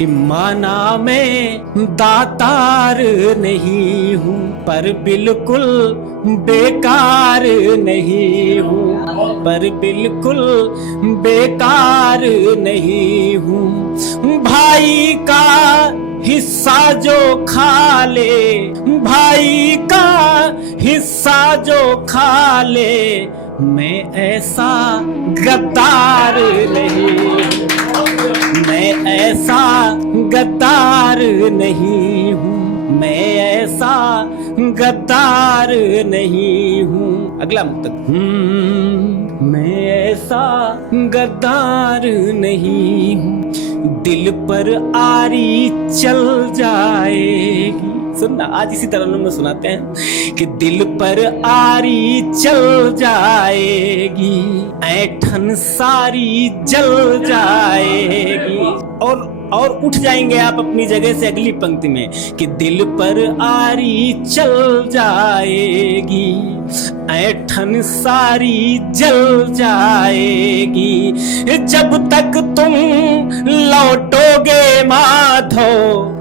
कि माना मैं दातार नहीं हूँ पर बिल्कुल बेकार नहीं हूँ, पर बिल्कुल बेकार नहीं हूँ। भाई का हिस्सा जो खा ले, भाई का हिस्सा जो खा ले, मैं ऐसा गद्दार नहीं, मैं ऐसा गद्दार नहीं हूँ, मैं ऐसा गद्दार नहीं हूँ। अगला मुक्तक। मैं ऐसा गद्दार नहीं हूँ, दिल पर आरी चल जाएगी। सुनना, आज इसी तरह में सुनाते हैं कि दिल पर आरी चल जाएगी, ऐठन सारी जल जाएगी। और उठ जाएंगे आप अपनी जगह से अगली पंक्ति में कि दिल पर आरी चल जाएगी, ऐठन सारी जल जाएगी। जब तक तुम लौटोगे माधो,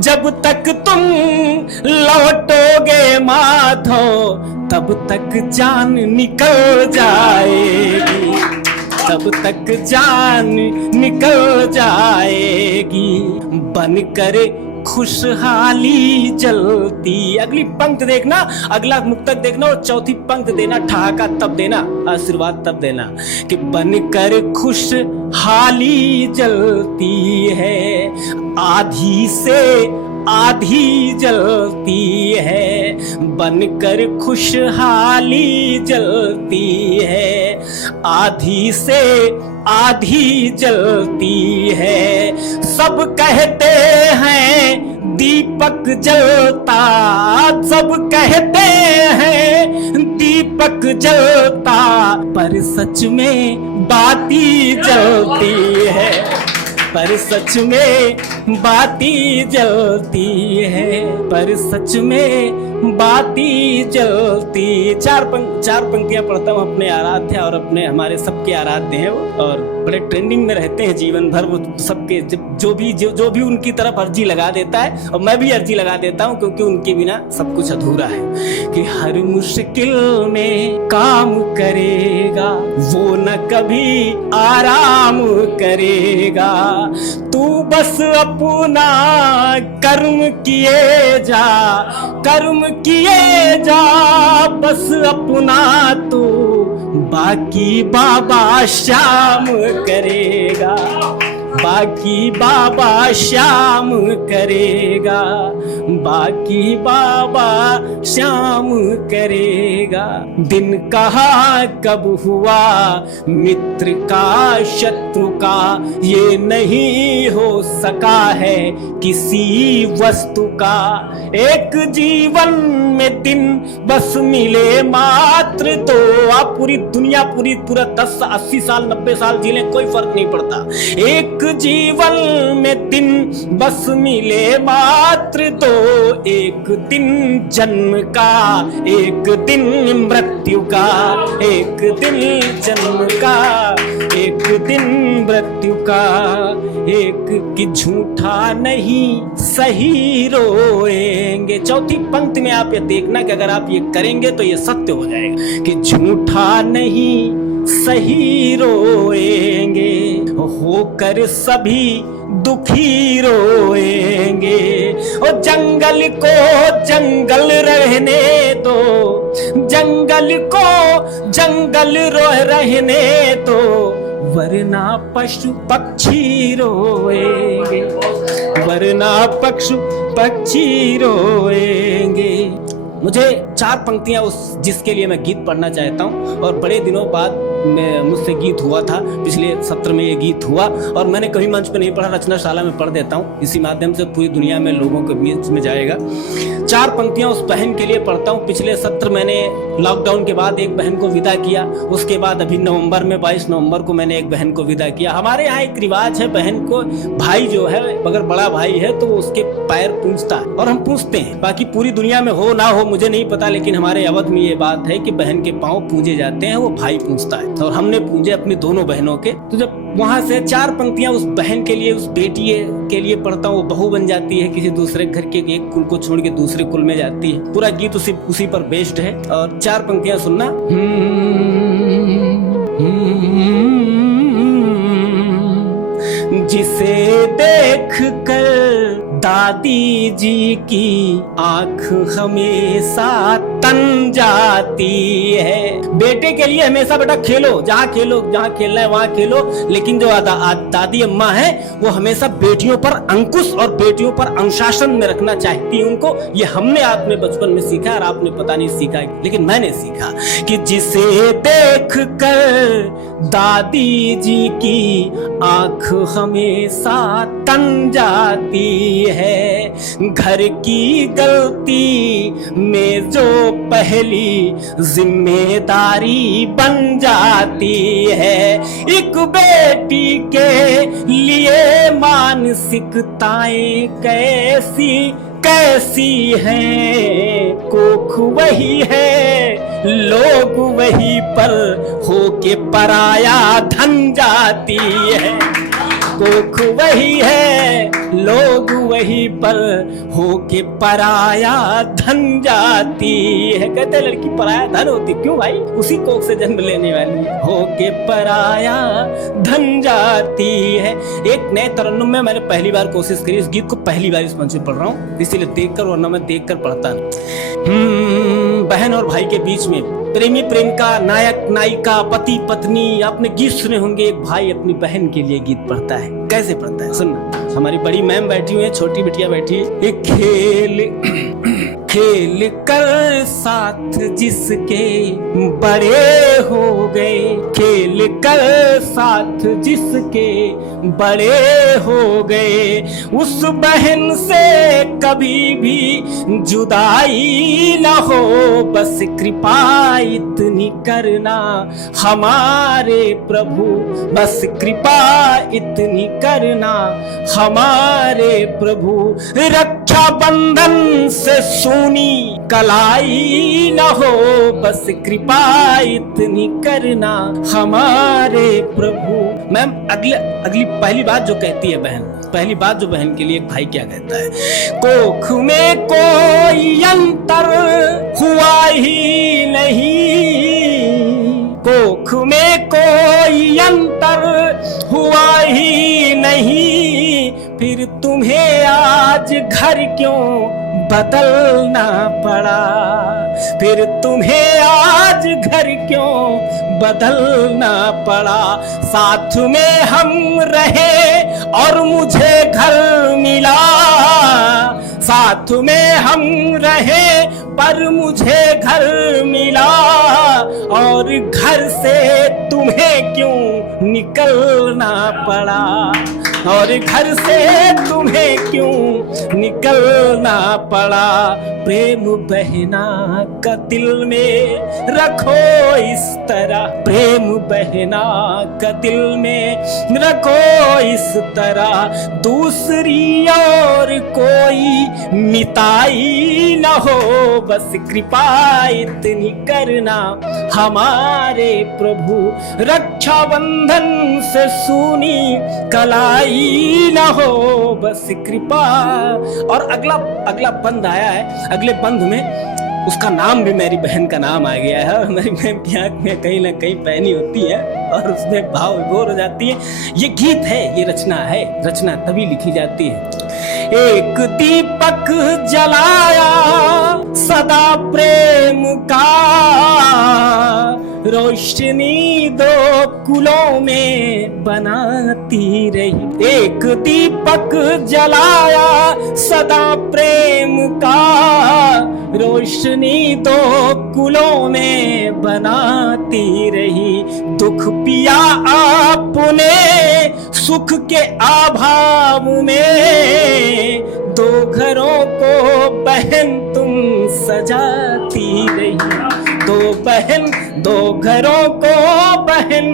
जब तक तुम लौटोगे माधो, तब तक जान निकल जाएगी, तब तक जान निकल जाएगी। बनकर खुशहाली जलती। अगली पंक्ति देखना, अगला मुक्तक देखना और चौथी पंक्ति देना, ठहाका तब देना, आशीर्वाद तब देना कि बनकर खुशहाली जलती है, आधी से आधी जलती है, बनकर खुशहाली जलती है, आधी से आधी जलती है। सब कहते हैं दीपक जलता, सब कहते हैं दीपक जलता, पर सच में बाती जलती है, पर सच में बाती जलती है, पर सच में बाती जलती। चार पंक्तियां पढ़ता हूँ, अपने आराध्य और अपने हमारे सबके आराध्य हैं वो, और बड़े ट्रेंडिंग में रहते हैं जीवन भर वो सबके। जो भी उनकी तरफ अर्जी लगा देता है, और मैं भी अर्जी लगा देता हूँ, क्योंकि उनके बिना सब कुछ अधूरा है। कि हर मुश्किल में काम करेगा वो, न कभी आराम करेगा, तू बस अपना कर्म किए जा, कर्म किए जा बस अपना तू, बाकी बाबा श्याम करेगा, बाकी बाबा श्याम करेगा, बाकी बाबा श्याम करेगा। दिन कहाँ कब हुआ मित्र का शत्रु का, ये नहीं हो सका है किसी वस्तु का। एक जीवन में दिन बस मिले मात्र दो, आप पूरी दुनिया पूरा 10 80 साल 90 साल जी लें, कोई फर्क नहीं पड़ता। एक जीवन में दिन बस मिले मात्र दो, एक दिन जन्म का, एक दिन मृत्यु का, एक दिन जन्म का, एक दिन मृत्यु का। एक कि झूठा नहीं सही रोएंगे। चौथी पंक्ति में आप ये देखना कि अगर आप ये करेंगे तो ये सत्य हो जाएगा कि झूठा नहीं सही रोएंगे, होकर सभी दुखी रोएंगे। और जंगल को जंगल रहने दो, जंगल को जंगल रहने दो, वरना पशु पक्षी रोएंगे, वरना पशु पक्षी रोएंगे। मुझे 4 पंक्तियां उस जिसके लिए मैं गीत पढ़ना चाहता हूं, और बड़े दिनों बाद मुझसे गीत हुआ था, पिछले सत्र में ये गीत हुआ, और मैंने कभी मंच पे नहीं पढ़ा, रचनाशाला में पढ़ देता हूँ, इसी माध्यम से पूरी दुनिया में लोगों के बीच में जाएगा। 4 पंक्तियां उस बहन के लिए पढ़ता हूँ। पिछले सत्र मैंने लॉकडाउन के बाद एक बहन को विदा किया, उसके बाद अभी नवंबर में 22 नवंबर को मैंने एक बहन को विदा किया। हमारे यहाँ एक रिवाज है, बहन को भाई जो है, अगर बड़ा भाई है तो उसके पैर पूजता है, और हम पूजते हैं। बाकी पूरी दुनिया में हो ना हो मुझे नहीं पता, लेकिन हमारे अवध में ये बात है कि बहन के पाँव पूजे जाते हैं, वो भाई पूजता है। और हमने पूजे अपनी दोनों बहनों के। तो जब वहां से 4 पंक्तियां उस बहन के लिए, उस बेटी के लिए पढ़ता हूँ, वो बहू बन जाती है, किसी दूसरे घर के एक कुल को छोड़ के दूसरे कुल में जाती है। पूरा गीत उसी पर बेस्ड है। और 4 पंक्तियां सुनना। जिसे देख कर दादी जी की आंख हमेशा तन जाती है। बेटे के लिए हमेशा बेटा खेलो, जहाँ खेलना है वहाँ खेलो, लेकिन जो दादी अम्मा है वो हमेशा बेटियों पर अंकुश और बेटियों पर अनुशासन में रखना चाहती है उनको। ये हमने आपने बचपन में सीखा और आपने पता नहीं सीखा, लेकिन मैंने सीखा कि जिसे देख कर दादी जी की आंख हमेशा तन जाती है, घर की गलती में जो पहली जिम्मेदारी बन जाती है। एक बेटी के लिए मानसिकताएं कैसी हैं, कोख वही है, लोग वही पर होके पराया धन जाती है। कोख वही है, लोग वही पर होके पराया धन जाती है। कहते हैं लड़की पराया धन होती, क्यों भाई? उसी कोख से जन्म लेने वाली है। होके पराया धन जाती है। एक नए तरन्नुम में मैंने पहली बार कोशिश करी, इस गीत को पहली बार इस मंच पे पढ़ रहा हूँ, इसीलिए देखकर, वरना मैं देखकर पढ़ता नहीं। बहन और भाई के बीच में प्रेमी प्रेमिका, नायक नायिका, पति पत्नी, आपने गीत सुने होंगे। एक भाई अपनी बहन के लिए गीत पढ़ता है। कैसे पढ़ता है सुनना। हमारी बड़ी मैम बैठी हुई है, छोटी बिटिया बैठी है। एक खेल कर साथ जिसके बड़े हो गए, खेल कर साथ जिसके बड़े हो गए, उस बहन से कभी भी जुदाई न हो, बस कृपा इतनी करना हमारे प्रभु, बस कृपा इतनी करना हमारे प्रभु। रक्षा बंधन से सुनी कलाई न हो, बस कृपा इतनी करना हमारे प्रभु। मैम अगली पहली बात जो कहती है बहन, पहली बात जो बहन के लिए एक भाई क्या कहता है, कोख में कोई अंतर हुआ ही नहीं, कोख में कोई अंतर हुआ ही नहीं, फिर तुम्हें आज घर क्यों बदलना पड़ा, फिर तुम्हें आज घर क्यों बदलना पड़ा। साथ में हम रहे और मुझे घर मिला, साथ में हम रहे पर मुझे घर मिला, और घर से तुम्हें क्यों निकलना पड़ा, और घर से तुम्हें क्यों निकलना पड़ा। प्रेम बहना का दिल में रखो इस तरह, प्रेम बहना का दिल में रखो इस तरह, दूसरी और कोई मिताई न हो, बस कृपा इतनी करना हमारे प्रभु। रक्षा बंधन से सुनी कलाई न हो, बस कृपा। और अगला बंद आया है, अगले बंद में उसका नाम भी मेरी बहन का नाम आ गया है, और मेरी बहन की आंख में कहीं ना कहीं पैनी होती है और उसमें भाव विभोर हो जाती है। ये गीत है, ये रचना है, रचना तभी लिखी जाती है। एक दीपक जलाया सदा प्रेम का, रोशनी दो कुलों में बनाती रही। एक दीपक जलाया सदा प्रेम का, रोशनी दो कुलों में बनाती रही। दुख पिया आपने सुख के अभाव में, दो घरों को बहन तुम सजाती रही, दो बहन दो घरों को बहन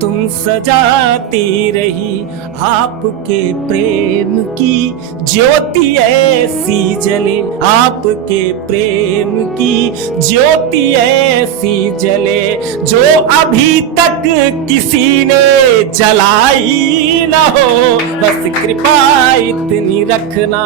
तुम सजाती रही, आपके प्रेम की ज्योति ऐसी जले, आपके प्रेम की ज्योति ऐसी जले, जो अभी तक किसी ने जलाई न हो, बस कृपा इतनी रखना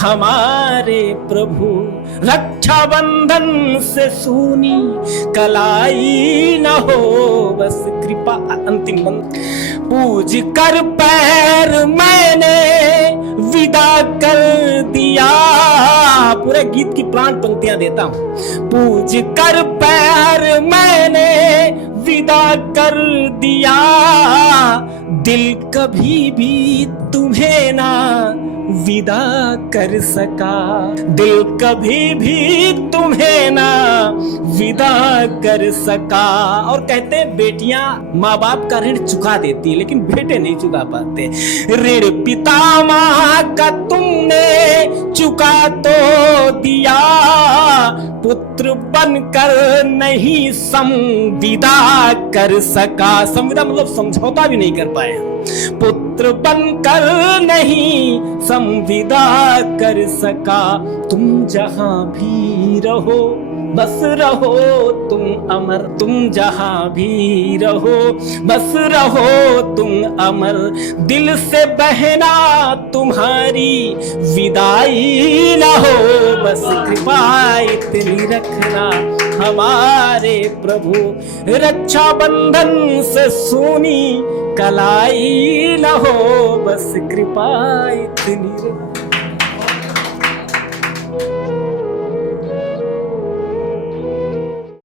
हमारे प्रभु, रक्षा बंधन से सूनी कलाई न हो, बस कृपा। अंतिम बंद, पूज कर पैर मैंने विदा कर दिया, पूरे गीत की प्राण पंक्तियां देता हूं। पूज कर पैर मैंने विदा कर दिया, दिल कभी भी तुम्हें ना विदा कर सका, दिल कभी भी तुम्हें ना विदा कर सका। और कहते हैं बेटियां माँ बाप का ऋण चुका देती है, लेकिन बेटे नहीं चुका पाते। ऋण पिता माँ का तुमने चुका तो दिया, पुत्र बनकर नहीं संविदा कर सका। संविदा मतलब समझौता भी नहीं कर पाए, पुत्र बनकर नहीं संविदा कर सका। तुम जहां भी रहो बस रहो तुम अमर, तुम जहां भी रहो बस रहो तुम अमर, दिल से बहना तुम्हारी विदाई ना हो, बस कृपा इतनी रखना हमारे प्रभु, रक्षा बंधन से सूनी कलाई न हो, बस कृपा इतनी